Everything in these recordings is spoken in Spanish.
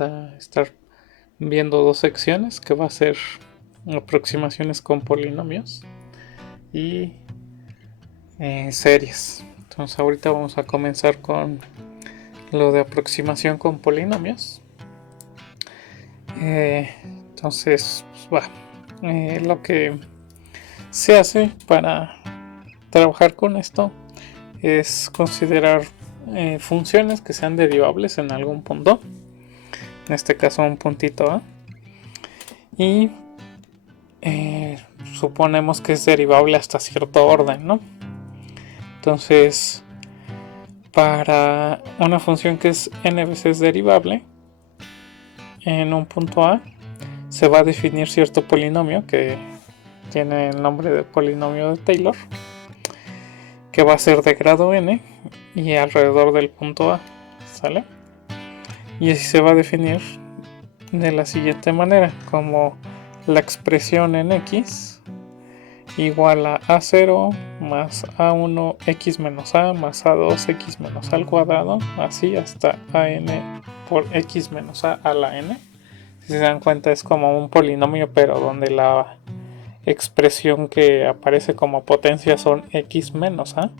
A estar viendo dos secciones que va a ser aproximaciones con polinomios y series. Entonces ahorita vamos a comenzar con lo de aproximación con polinomios. Entonces pues lo que se hace para trabajar con esto es considerar funciones que sean derivables en algún punto, en este caso un puntito A, y suponemos que es derivable hasta cierto orden, ¿no? Entonces, para una función que es n veces derivable en un punto A, se va a definir cierto polinomio que tiene el nombre de polinomio de Taylor, que va a ser de grado n y alrededor del punto A, ¿sale? Y así se va a definir de la siguiente manera, como la expresión en x igual a a0 más a1 x menos a más a2 x menos a al cuadrado, así hasta an por x menos a la n. Si se dan cuenta, es como un polinomio, pero donde la expresión que aparece como potencia son x menos a,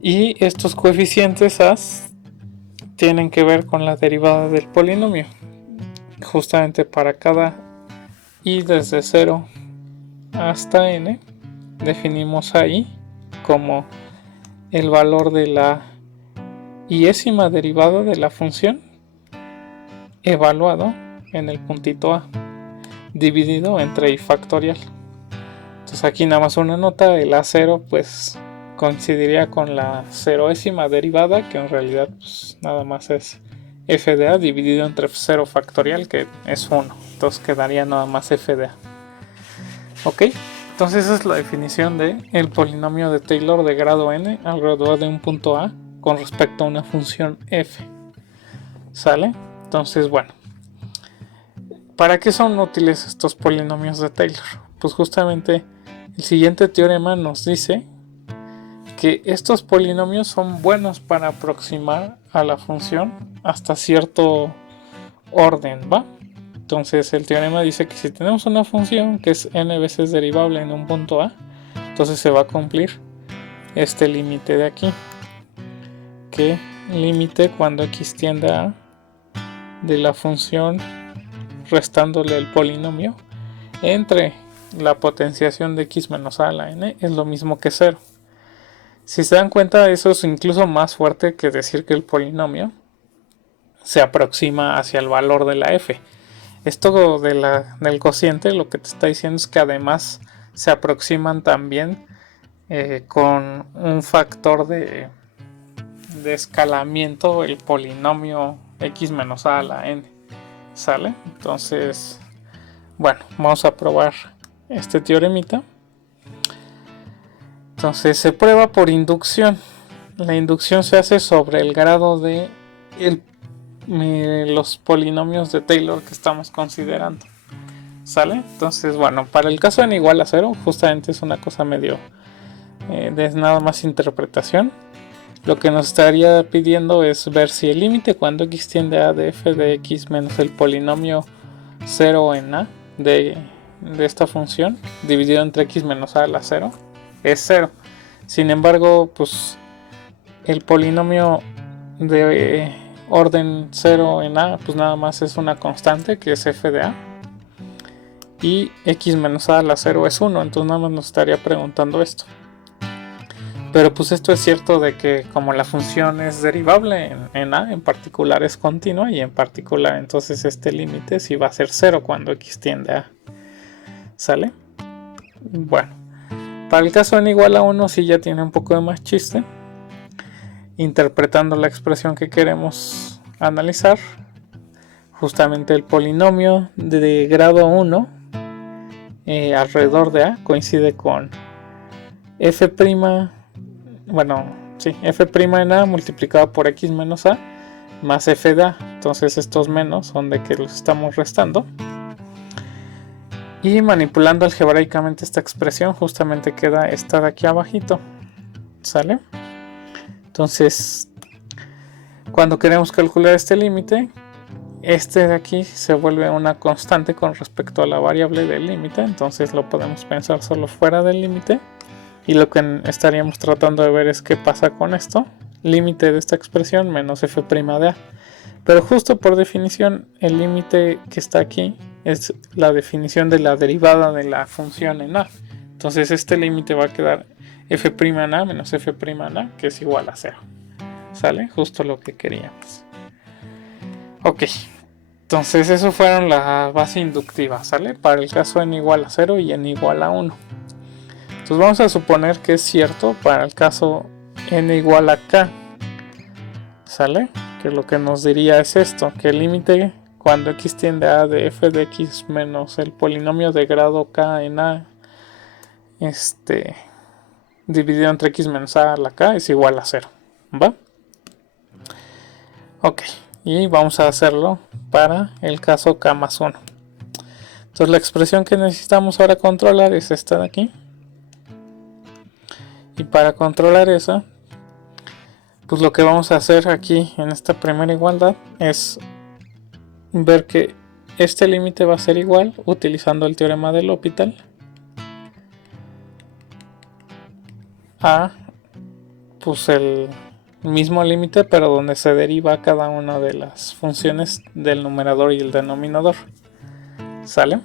y estos coeficientes a tienen que ver con la derivada del polinomio. Justamente para cada y desde 0 hasta n definimos ahí como el valor de la iésima derivada de la función evaluado en el puntito A dividido entre i factorial. Entonces aquí nada más una nota, el a0 pues coincidiría con la ceroésima derivada, que en realidad pues nada más es f de a dividido entre 0 factorial, que es 1. Entonces quedaría nada más f de a. Ok, entonces esa es la definición de el polinomio de Taylor de grado n alrededor de un punto A con respecto a una función f. ¿Sale? Entonces, bueno, ¿para qué son útiles estos polinomios de Taylor? Pues justamente el siguiente teorema nos dice que estos polinomios son buenos para aproximar a la función hasta cierto orden, ¿va? Entonces el teorema dice que si tenemos una función que es n veces derivable en un punto A, entonces se va a cumplir este límite de aquí, que límite cuando x tiende a de la función restándole el polinomio entre la potenciación de x menos a la n es lo mismo que 0. Si se dan cuenta, eso es incluso más fuerte que decir que el polinomio se aproxima hacia el valor de la f. Esto del cociente lo que te está diciendo es que además se aproximan también con un factor de escalamiento, el polinomio x menos a la n. ¿Sale? Entonces, bueno, vamos a probar este teoremita. Entonces se prueba por inducción. La inducción se hace sobre el grado de los polinomios de Taylor que estamos considerando. ¿Sale? Entonces, bueno, para el caso n igual a 0, justamente es una cosa medio de nada más interpretación. Lo que nos estaría pidiendo es ver si el límite cuando x tiende a de f de x menos el polinomio 0 en a de esta función dividido entre x menos a a la 0 es 0. Sin embargo, pues el polinomio de orden 0 en a pues nada más es una constante que es f de a, y x menos a la 0 es 1, entonces nada más nos estaría preguntando esto. Pero pues esto es cierto de que como la función es derivable en a, en particular es continua, y en particular entonces este límite sí va a ser 0 cuando x tiende a. ¿Sale? Bueno, para el caso n igual a 1 sí ya tiene un poco de más chiste, interpretando la expresión que queremos analizar. Justamente el polinomio de grado 1 alrededor de a coincide con f', bueno, sí, f' en a multiplicado por x menos a más f de a. Entonces estos menos son de que los estamos restando. Y manipulando algebraicamente esta expresión, justamente queda esta de aquí abajito. ¿Sale? Entonces, cuando queremos calcular este límite, este de aquí se vuelve una constante con respecto a la variable del límite, entonces lo podemos pensar solo fuera del límite, y lo que estaríamos tratando de ver es qué pasa con esto, límite de esta expresión menos f' de a. Pero justo por definición el límite que está aquí es la definición de la derivada de la función en a, entonces este límite va a quedar f' en a menos f' en a, que es igual a 0. ¿Sale? Justo lo que queríamos. Ok, entonces eso fueron la base inductiva, ¿sale? Para el caso n igual a 0 y n igual a 1. Entonces vamos a suponer que es cierto para el caso n igual a k, ¿sale? Que lo que nos diría es esto, que el límite cuando x tiende a de f de x menos el polinomio de grado k en a, dividido entre x menos a la k es igual a 0, ¿va? Ok, y vamos a hacerlo para el caso k más 1. Entonces la expresión que necesitamos ahora controlar es esta de aquí. Y para controlar esa, pues lo que vamos a hacer aquí en esta primera igualdad es ver que este límite va a ser igual utilizando el teorema del L'Hopital a pues el mismo límite pero donde se deriva cada una de las funciones del numerador y el denominador. ¿Sale?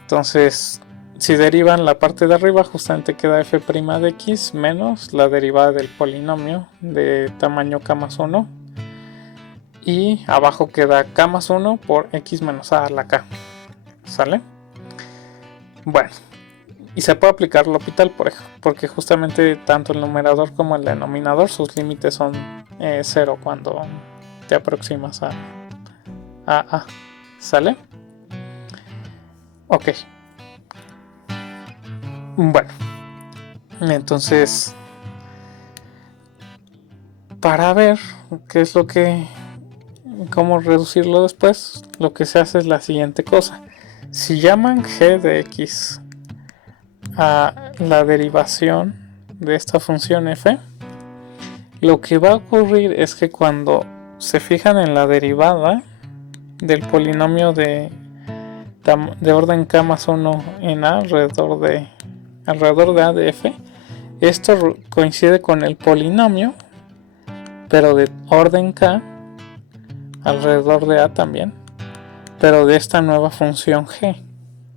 Entonces si derivan la parte de arriba justamente queda f' de x menos la derivada del polinomio de tamaño k más 1 y abajo queda k más 1 por x menos a la k. ¿Sale? Bueno, y se puede aplicar L'Hopital porque justamente tanto el numerador como el denominador sus límites son 0 cuando te aproximas a a. ¿Sale? Ok. Bueno, entonces para ver qué es lo que, cómo reducirlo después, lo que se hace es la siguiente cosa. Si llaman g de x a la derivación de esta función f, lo que va a ocurrir es que cuando se fijan en la derivada del polinomio de orden k más 1 en a alrededor de a de f, esto coincide con el polinomio pero de orden k alrededor de a también, pero de esta nueva función g,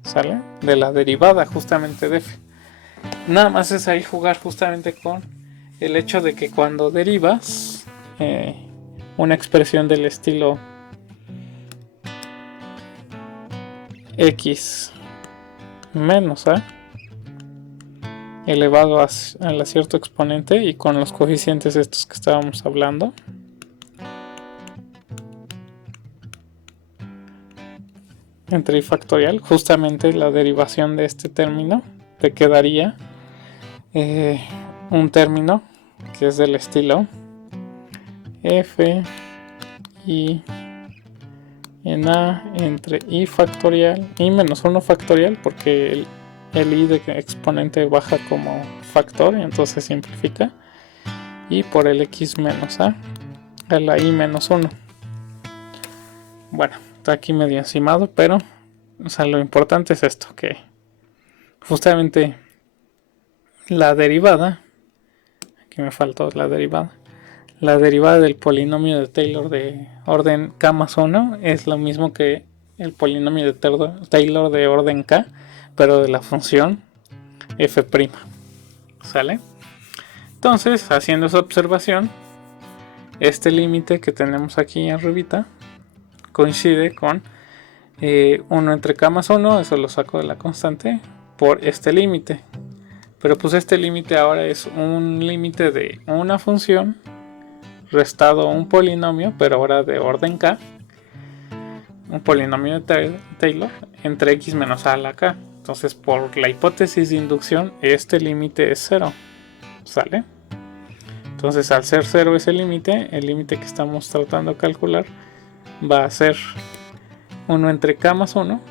¿sale? De la derivada justamente de f. Nada más es ahí jugar justamente con el hecho de que cuando derivas una expresión del estilo x menos a elevado a cierto exponente y con los coeficientes estos que estábamos hablando, entre y factorial, justamente la derivación de este término te quedaría un término que es del estilo f y en a entre i factorial, i menos 1 factorial, porque el i de exponente baja como factor y entonces se simplifica, y por el x menos a la i menos 1. Bueno, está aquí medio encimado, pero o sea, lo importante es esto, que justamente la derivada, aquí me faltó la derivada del polinomio de Taylor de orden k más 1 es lo mismo que el polinomio de Taylor de orden k, pero de la función f'. ¿Sale? Entonces, haciendo esa observación, este límite que tenemos aquí arribita coincide con 1 entre k más 1, eso lo saco de la constante, por este límite. Pero pues este límite ahora es un límite de una función restado un polinomio, pero ahora de orden k, un polinomio de Taylor entre x menos a la k. Entonces por la hipótesis de inducción este límite es 0. ¿Sale? Entonces al ser 0 ese límite, el límite que estamos tratando de calcular va a ser 1 entre k más 1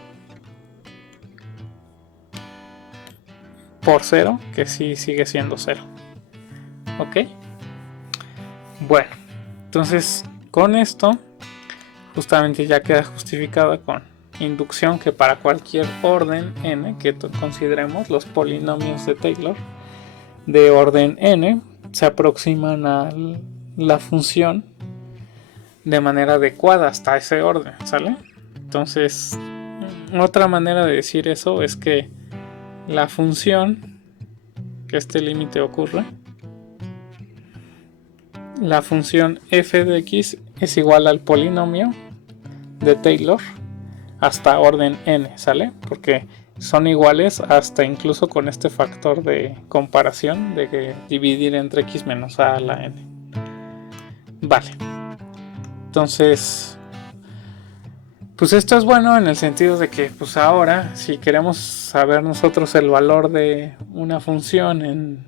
por 0, que sí sigue siendo 0. ¿Ok? Bueno, entonces con esto justamente ya queda justificada con inducción que para cualquier orden n que consideremos, los polinomios de Taylor de orden n se aproximan a la función de manera adecuada hasta ese orden, ¿sale? Entonces, otra manera de decir eso es que la función que este límite ocurre, la función f de x es igual al polinomio de Taylor hasta orden n, ¿sale? Porque son iguales hasta incluso con este factor de comparación de que dividir entre x menos a la n. Vale. Entonces, pues esto es bueno en el sentido de que pues ahora si queremos saber nosotros el valor de una función en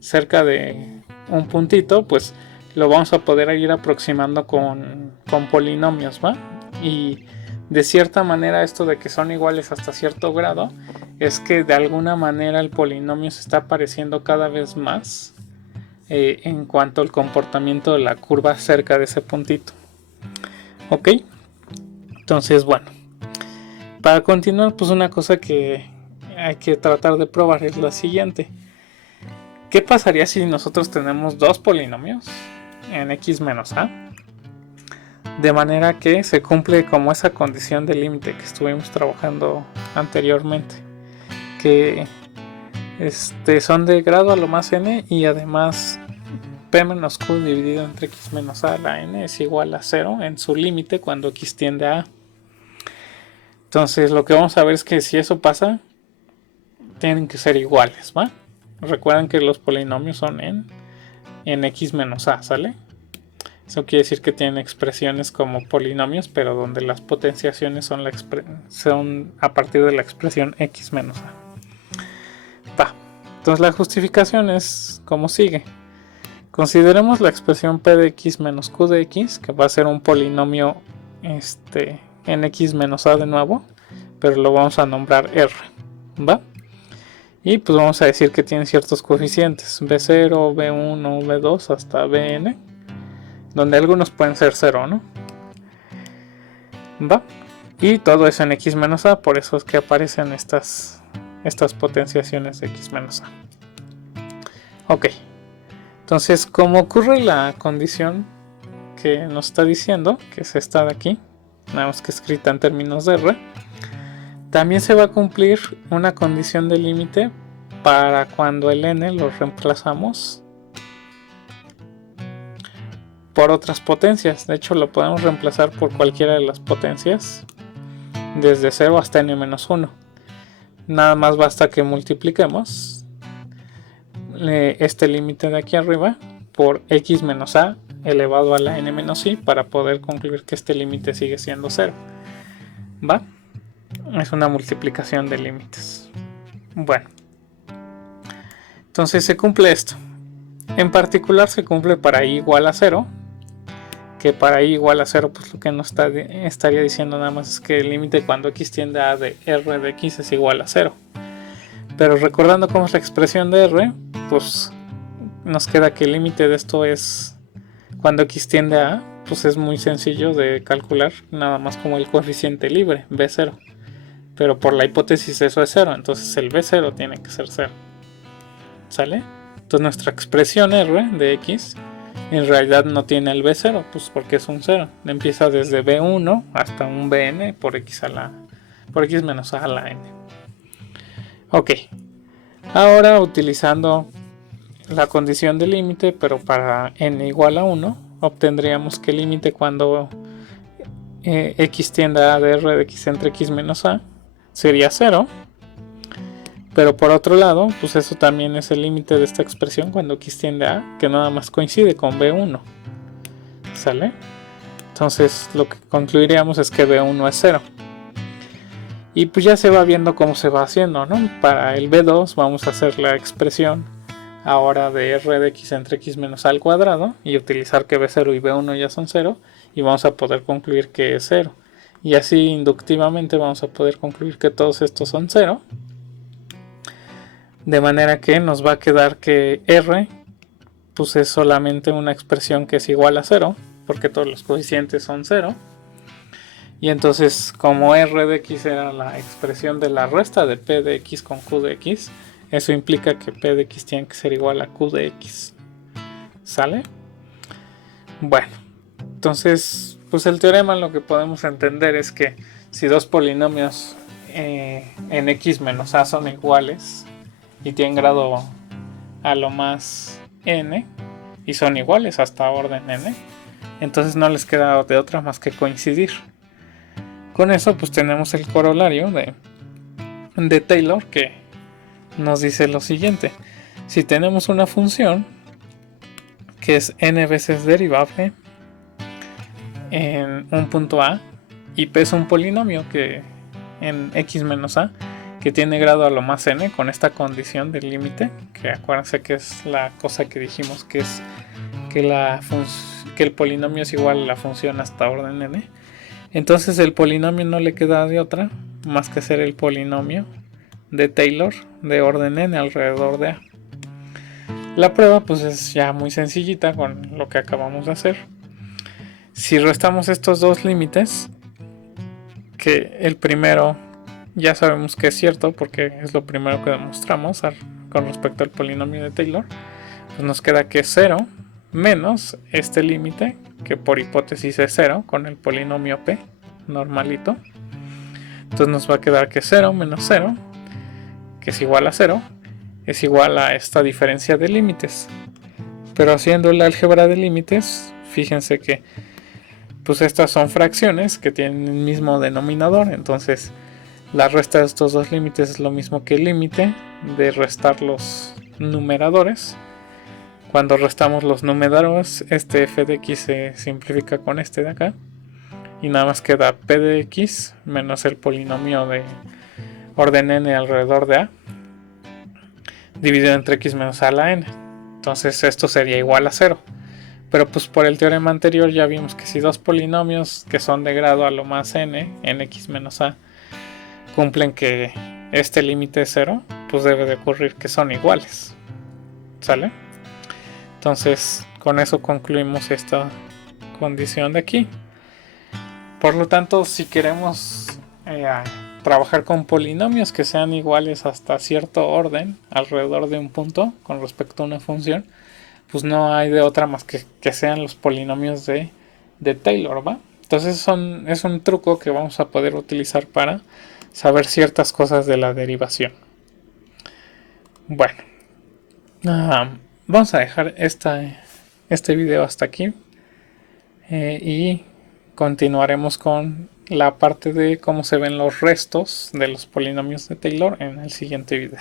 cerca de un puntito, pues lo vamos a poder ir aproximando con polinomios, ¿va? Y de cierta manera esto de que son iguales hasta cierto grado es que de alguna manera el polinomio se está pareciendo cada vez más en cuanto al comportamiento de la curva cerca de ese puntito. Ok, entonces bueno, para continuar, pues una cosa que hay que tratar de probar es la siguiente. ¿Qué pasaría si nosotros tenemos dos polinomios en x menos a? De manera que se cumple como esa condición de límite que estuvimos trabajando anteriormente, que son de grado a lo más n y además p menos q dividido entre x menos a la n es igual a 0 en su límite cuando x tiende a a. Entonces lo que vamos a ver es que si eso pasa, tienen que ser iguales, ¿va? Recuerden que los polinomios son en x menos a, ¿sale? Eso quiere decir que tienen expresiones como polinomios, pero donde las potenciaciones son a partir de la expresión x menos a. Va. Entonces la justificación es como sigue. Consideremos la expresión p de x menos q de x, que va a ser un polinomio en x menos a de nuevo, pero lo vamos a nombrar r, ¿va? Y pues vamos a decir que tiene ciertos coeficientes, b0, b1, b2 hasta bn, donde algunos pueden ser 0, ¿no? ¿Va? Y todo eso en x menos a, por eso es que aparecen estas potenciaciones de x menos a. Ok, entonces como ocurre la condición que nos está diciendo, que es esta de aquí, nada más que escrita en términos de r, también se va a cumplir una condición de límite para cuando el n lo reemplazamos por otras potencias. De hecho lo podemos reemplazar por cualquiera de las potencias desde 0 hasta n-1. Nada más basta que multipliquemos este límite de aquí arriba por x menos a elevado a la n-i para poder concluir que este límite sigue siendo 0. ¿Va? Es una multiplicación de límites. Bueno, entonces se cumple esto. En particular se cumple para i igual a 0, que para i igual a 0 pues lo que nos estaría diciendo nada más es que el límite cuando x tiende a de r de x es igual a 0. Pero recordando cómo es la expresión de r, pues nos queda que el límite de esto es cuando x tiende a, pues es muy sencillo de calcular, nada más como el coeficiente libre, b0. Pero por la hipótesis eso es 0, entonces el b0 tiene que ser 0. ¿Sale? Entonces nuestra expresión r de x en realidad no tiene el b0, pues porque es un 0. Empieza desde b1 hasta un bn por x menos a la n. Ok, ahora utilizando la condición de límite, pero para n igual a 1, obtendríamos que el límite cuando x tiende a de r de x entre x menos a sería 0, pero por otro lado, pues eso también es el límite de esta expresión cuando x tiende a, que nada más coincide con b1, ¿sale? Entonces lo que concluiríamos es que b1 es 0. Y pues ya se va viendo cómo se va haciendo, ¿no? Para el b2 vamos a hacer la expresión ahora de r de x entre x menos a al cuadrado y utilizar que b0 y b1 ya son 0 y vamos a poder concluir que es 0. Y así inductivamente vamos a poder concluir que todos estos son 0. De manera que nos va a quedar que r pues es solamente una expresión que es igual a 0, porque todos los coeficientes son 0. Y entonces, como r de x era la expresión de la resta de p de x con q de x, eso implica que p de x tiene que ser igual a q de x. ¿Sale? Bueno, entonces, pues el teorema lo que podemos entender es que si dos polinomios en x menos a son iguales y tienen grado a lo más n y son iguales hasta orden n, entonces no les queda de otra más que coincidir. Con eso pues tenemos el corolario de Taylor, que nos dice lo siguiente: si tenemos una función que es n veces derivable en un punto a y p es un polinomio que en x menos a que tiene grado a lo más n con esta condición del límite, que acuérdense que es la cosa que dijimos, que es que el polinomio es igual a la función hasta orden n. Entonces el polinomio no le queda de otra más que ser el polinomio de Taylor de orden n alrededor de a. La prueba pues es ya muy sencillita con lo que acabamos de hacer. Si restamos estos dos límites, que el primero ya sabemos que es cierto porque es lo primero que demostramos con respecto al polinomio de Taylor, pues nos queda que 0 menos este límite, que por hipótesis es 0 con el polinomio p normalito. Entonces nos va a quedar que 0 menos 0, que es igual a 0, es igual a esta diferencia de límites. Pero haciendo el álgebra de límites, fíjense que pues estas son fracciones que tienen el mismo denominador, entonces la resta de estos dos límites es lo mismo que el límite de restar los numeradores. Cuando restamos los numeradores, este f de x se simplifica con este de acá y nada más queda p de x menos el polinomio de orden n alrededor de a dividido entre x menos a la n. Entonces esto sería igual a 0. Pero pues por el teorema anterior ya vimos que si dos polinomios que son de grado a lo más n en x menos a cumplen que este límite es 0, pues debe de ocurrir que son iguales. ¿Sale? Entonces con eso concluimos esta condición de aquí. Por lo tanto, si queremos trabajar con polinomios que sean iguales hasta cierto orden alrededor de un punto con respecto a una función, pues no hay de otra más que sean los polinomios de Taylor, ¿va? Entonces es un truco que vamos a poder utilizar para saber ciertas cosas de la derivación. Bueno, vamos a dejar este video hasta aquí y continuaremos con la parte de cómo se ven los restos de los polinomios de Taylor en el siguiente video.